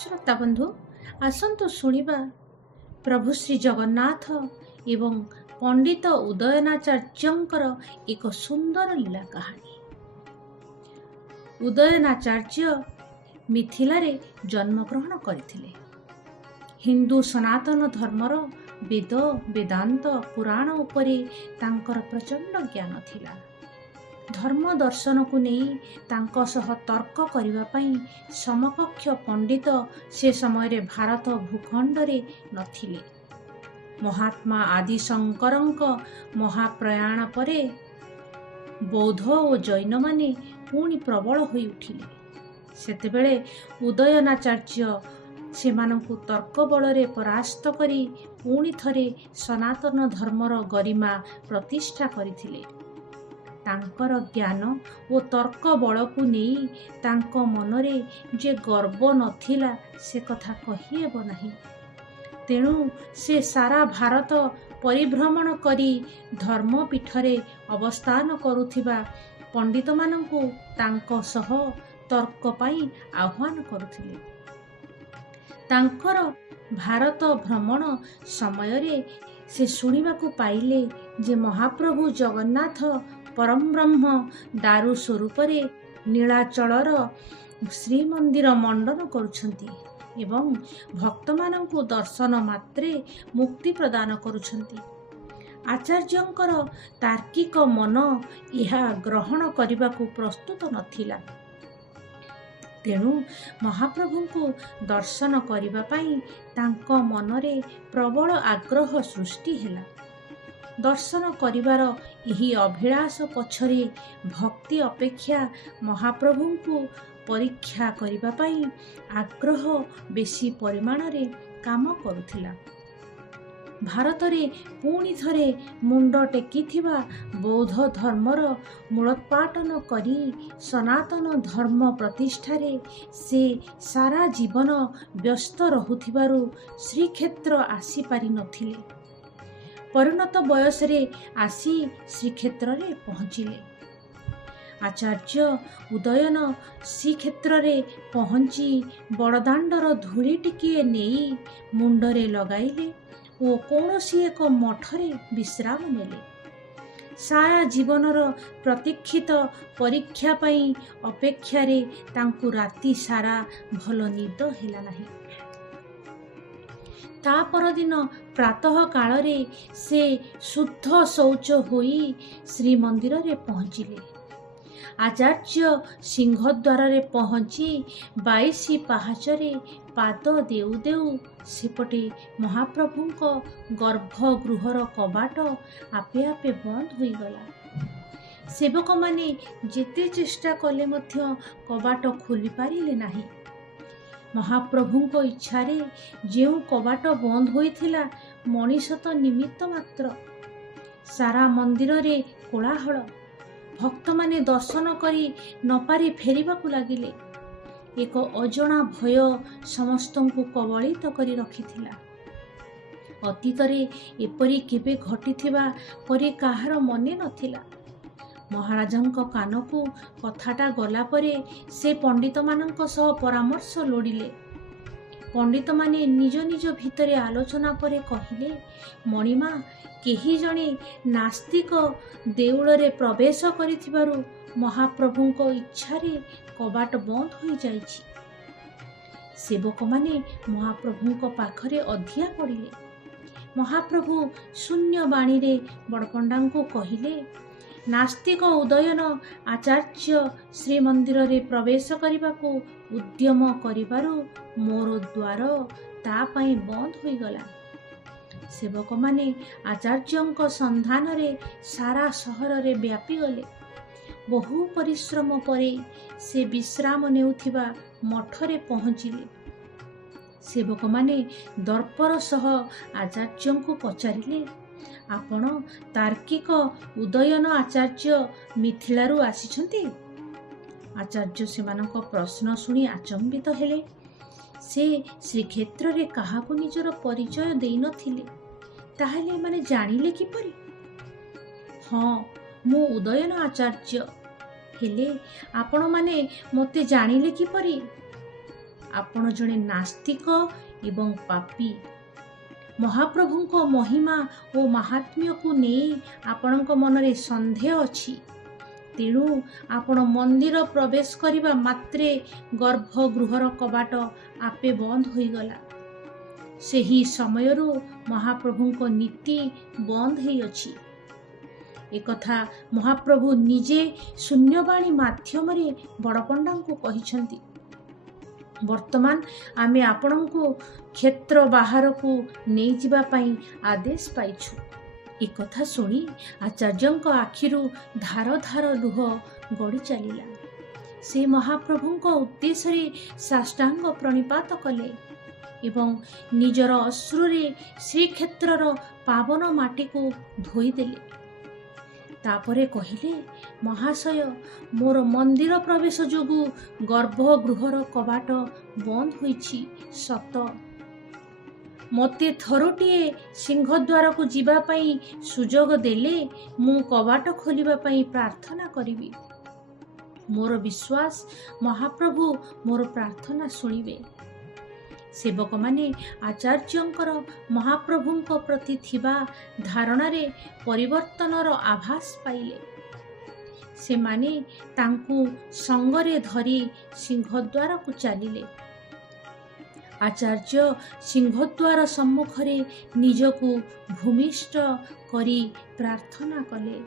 श्रोता बंधु आसतु शुणिबा प्रभु श्री जगन्नाथ एवं पंडित उदयनाचार्यंकर एक सुंदर लीला कहानी। उदयनाचार्य मिथिलारे जन्मग्रहण करथिले। हिंदू सनातन धर्मर वेद वेदांत पुराण उपरे तांकर प्रचंड ज्ञान थिला। धर्म दर्शन को नहीं तांको सह तर्क करिवा पई समकक्ष पंडित से समय रे भारत भूखंड रे नथिले। महात्मा आदि शंकरंक महाप्रयाण परे बौद्ध और जैन माने पुणी प्रबल होई उठिले। सेतेबेले उदयनाचार्य सेमानंकु तर्क बलरे परास्त करी पुणी थरे सनातन धर्मर गरिमा प्रतिष्ठा करिथिले। तांकर ज्ञान और तर्क बल को नहीं तांको मनरे जे गर्व नथिला से कथा कही हेब नाही। तेणु से सारा भारत परिभ्रमण करी धर्मपीठरे अवस्थान करुथिबा पंडित मानंकु तांको सह तर्क पाई आह्वान करुथिले। तांकर भारत भ्रमण समय रे से शुणिबाकु पाइले जे महाप्रभु जगन्नाथ परम ब्रह्म दारु स्वरूप नीलाचलर श्रीमंदिर मंडन करुछंती एवं भक्त मानंकु दर्शन मात्रे मुक्ति प्रदान करुछंती। आचार्यंकर तार्किक मन यह ग्रहण करने प्रस्तुत नथिला। तेणु महाप्रभुंकु दर्शन करिबा पई तांको मनरे प्रबल आग्रह सृष्टि हेला। दर्शन करिबार यही अभिलाष पछरे भक्ति अपेक्षा महाप्रभुंकु परीक्षा करिबा पई आग्रह बेसी परिमाण रे काम करुथिला। भारत रे पुणी थरे मुंड टेकिथिबा बौद्ध धर्मर मूलोत्पाटन करी सनातन धर्म प्रतिष्ठारे से सारा जीवन व्यस्त रहुथिबारु श्रीक्षेत्र आसी पारि नथिले। परिणत बयस रे आसी श्रीक्षेत्र रे पहुँचिले। आचार्य उदयन श्रीक्षेत्र रे पहुँची बड़दाण्डर धूली टिकिए नेई मुंडरे लगाइले ओ कौनसी एक मठरे विश्राम नेले। सारा जीवनर प्रतीक्षित परीक्षा पई अपेक्षारे तांकु राति सारा भल निद हेला नाही। ता परदिन प्रातः कालरे से शुद्ध शौच होई श्रीमंदिर रे पहुँचिले। आचार्य सिंहद्वार रे पहुँची 22 पाहाचरे पाद देउ देउ सेपटे महाप्रभुंको गर्भगृहर कबाट आपे आपे बंद होई गला। सेवक माने जेते चेष्टा कले मध्य कबाट खोली पारिले नाही। महाप्रभुंको इच्छारे जेउ कबाट बंद होइथिला मनीष तो निमित्त मात्र। सारा मंदिर रे कोलाहल। भक्त माने दर्शन करी नपारी फेरिबाकु लागिले। एक अजଣା भय समस्तंकु कबलित करी रखिथिला। अतीत रे एपरी केबे घटिथिबा परे काहार मने नथिला। महाराजंक कानकु कथाटा गला परे से पंडित मानंक सह परामर्श लोडिले। पंडित माने निज निज भितरे आलोचना परे कहिले, मणिमा केही जणे नास्तिक देउଳରେ प्रवेश करिथिबारु महाप्रभुंको इच्छारे कबाट बंद होई जाइछि। सेवक माने महाप्रभुंको पाखरे अधिया पड़िले। महाप्रभु शून्य बाणी रे बड़पंडांको कहिले, नास्तिक उदयन आचार्य श्रीमंदिर रे प्रवेश करिबाकू उद्यम करिबारु मोर द्वार ता पई बंद होई गला। सेवक माने आचार्यंक संधान रे सारा सहर रे व्यापी गले। बहु परिश्रम परे से विश्राम नेउथिबा मठरे पहुँचिले। सेवक माने दर्पर सह आचार्यंकु पचारिले, आपण तार्किक उदयन आचार्य मिथिलारू आसिछन्ति? आचार्य सेमानक प्रश्न शुणी आचंबित हेले। से श्रीक्षेत्र रे काहाकु निजर परिचय देई नथिले, ताहले माने जानिले किपरि? हाँ, मु उदयन आचार्य। हेले आपण माने मते जानिले किपरि? ଆପଣ ଜଣେ ନାସ୍ତିକ ଏବଂ ପାପୀ। ମହାପ୍ରଭୁଙ୍କ ମହିମା ଓ ମାହାତ୍ମ୍ୟକୁ ନେଇ ଆପଣଙ୍କ ମନରେ ସନ୍ଦେହ ଅଛି। ତେଣୁ ଆପଣ ମନ୍ଦିର ପ୍ରବେଶ କରିବା ମାତ୍ରେ ଗର୍ଭଗୃହର କବାଟ ଆପେ ବନ୍ଦ ହୋଇଗଲା। ସେହି ସମୟରୁ ମହାପ୍ରଭୁଙ୍କ ନୀତି ବନ୍ଦ ହୋଇଅଛି। ଏକଥା ମହାପ୍ରଭୁ ନିଜେ ଶୂନ୍ୟବାଣୀ ମାଧ୍ୟମରେ ବଡ଼ପଣ୍ଡାଙ୍କୁ କହିଛନ୍ତି। ବର୍ତ୍ତମାନ ଆମେ ଆପଣଙ୍କୁ କ୍ଷେତ୍ର ବାହାରକୁ ନେଇଯିବା ପାଇଁ ଆଦେଶ ପାଇଛୁ। ଏକଥା ଶୁଣି ଆଚାର୍ଯ୍ୟଙ୍କ ଆଖିରୁ ଧାର ଧାର ଲୁହ ଗଡ଼ି ଚାଲିଲା। ସେ ମହାପ୍ରଭୁଙ୍କ ଉଦ୍ଦେଶ୍ୟରେ ସାଷ୍ଟାଙ୍ଗ ପ୍ରଣିପାତ କଲେ ଏବଂ ନିଜର ଅଶ୍ରୁରେ ଶ୍ରୀକ୍ଷେତ୍ରର ପାବନ ମାଟିକୁ ଧୋଇଦେଲେ। ତାପରେ କହିଲେ, ମହାଶୟ, ମୋର ମନ୍ଦିର ପ୍ରବେଶ ଯୋଗୁଁ ଗର୍ଭଗୃହର କବାଟ ବନ୍ଦ ହୋଇଛି ସତ। ମୋତେ ଥରୁଟିଏ ସିଂହଦ୍ୱାରକୁ ଯିବା ପାଇଁ ସୁଯୋଗ ଦେଲେ ମୁଁ କବାଟ ଖୋଲିବା ପାଇଁ ପ୍ରାର୍ଥନା କରିବି। ମୋର ବିଶ୍ୱାସ ମହାପ୍ରଭୁ ମୋର ପ୍ରାର୍ଥନା ଶୁଣିବେ। ସେବକମାନେ ଆଚାର୍ଯ୍ୟଙ୍କର ମହାପ୍ରଭୁଙ୍କ ପ୍ରତି ଥିବା ଧାରଣାରେ ପରିବର୍ତ୍ତନର ଆଭାସ ପାଇଲେ। ସେମାନେ ତାଙ୍କୁ ସଙ୍ଗରେ ଧରି ସିଂହଦ୍ୱାରକୁ ଚାଲିଲେ। ଆଚାର୍ଯ୍ୟ ସିଂହଦ୍ୱାର ସମ୍ମୁଖରେ ନିଜକୁ ଭୂମିଷ୍ଠ କରି ପ୍ରାର୍ଥନା କଲେ।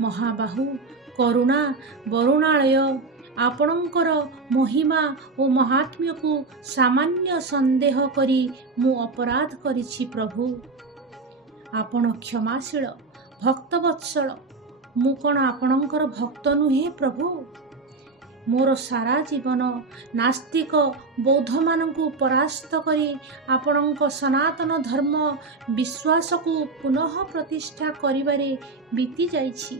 ମହାବାହୁ କରୁଣା ବରୁଣାଳୟ, ଆପଣଙ୍କର ମହିମା ଓ ମହାତ୍ମ୍ୟକୁ ସାମାନ୍ୟ ସନ୍ଦେହ କରି ମୁଁ ଅପରାଧ କରିଛି ପ୍ରଭୁ। ଆପଣ କ୍ଷମାଶୀଳ, ଭକ୍ତବତ୍ସଳ। ମୁଁ କ'ଣ ଆପଣଙ୍କର ଭକ୍ତ ନୁହେଁ ପ୍ରଭୁ? ମୋର ସାରା ଜୀବନ ନାସ୍ତିକ ବୌଦ୍ଧମାନଙ୍କୁ ପରାସ୍ତ କରି ଆପଣଙ୍କ ସନାତନ ଧର୍ମ ବିଶ୍ୱାସକୁ ପୁନଃ ପ୍ରତିଷ୍ଠା କରିବାରେ ବିତି ଯାଇଛି।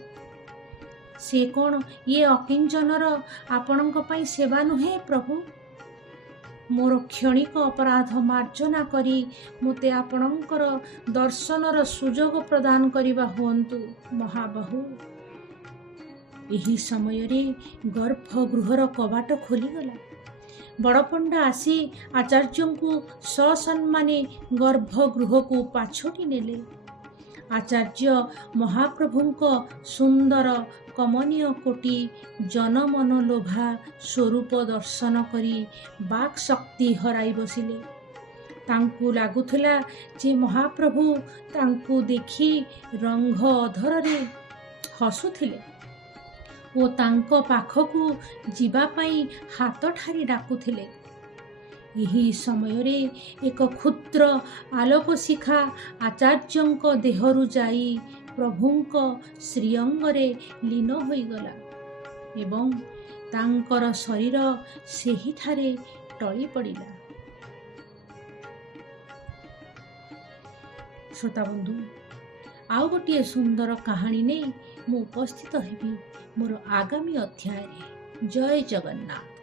ସେ କ'ଣ ଇଏ ଅକିଞ୍ଚନର ଆପଣଙ୍କ ପାଇଁ ସେବା ନୁହେଁ ପ୍ରଭୁ? ମୋର କ୍ଷଣିକ ଅପରାଧ ମାର୍ଜନା କରି ମୋତେ ଆପଣଙ୍କର ଦର୍ଶନର ସୁଯୋଗ ପ୍ରଦାନ କରିବା ହୁଅନ୍ତୁ ମହାବାହୁ। ଏହି ସମୟରେ ଗର୍ଭଗୃହର କବାଟ ଖୋଲିଗଲା। ବଡ଼ପଣ୍ଡା ଆସି ଆଚାର୍ଯ୍ୟଙ୍କୁ ସସମ୍ମାନେ ଗର୍ଭଗୃହକୁ ପାଛୋଟି ନେଲେ। ଆଚାର୍ଯ୍ୟ ମହାପ୍ରଭୁଙ୍କ ସୁନ୍ଦର କମନୀୟ କୋଟି ଜନମନଲୋଭା ସ୍ୱରୂପ ଦର୍ଶନ କରି ବାକ୍ ଶକ୍ତି ହରାଇ ବସିଲେ। ତାଙ୍କୁ ଲାଗୁଥିଲା ଯେ ମହାପ୍ରଭୁ ତାଙ୍କୁ ଦେଖି ରଙ୍ଗ ଅଧରରେ ହସୁଥିଲେ ଓ ତାଙ୍କ ପାଖକୁ ଯିବା ପାଇଁ ହାତ ଠାରି ଡାକୁଥିଲେ। ଏହି ସମୟରେ ଏକ କ୍ଷୁଦ୍ର ଆଲୋକଶିଖା ଆଚାର୍ଯ୍ୟଙ୍କ ଦେହରୁ ଯାଇ ପ୍ରଭୁଙ୍କ ଶ୍ରୀଅଙ୍ଗରେ ଲୀନ ହୋଇଗଲା ଏବଂ ତାଙ୍କର ଶରୀର ସେହିଠାରେ ଟଳି ପଡ଼ିଲା। ଶ୍ରୋତାବନ୍ଧୁ, ଆଉ ଗୋଟିଏ ସୁନ୍ଦର କାହାଣୀ ନେଇ ମୁଁ ଉପସ୍ଥିତ ହେବି ମୋର ଆଗାମୀ ଅଧ୍ୟାୟରେ। ଜୟ ଜଗନ୍ନାଥ।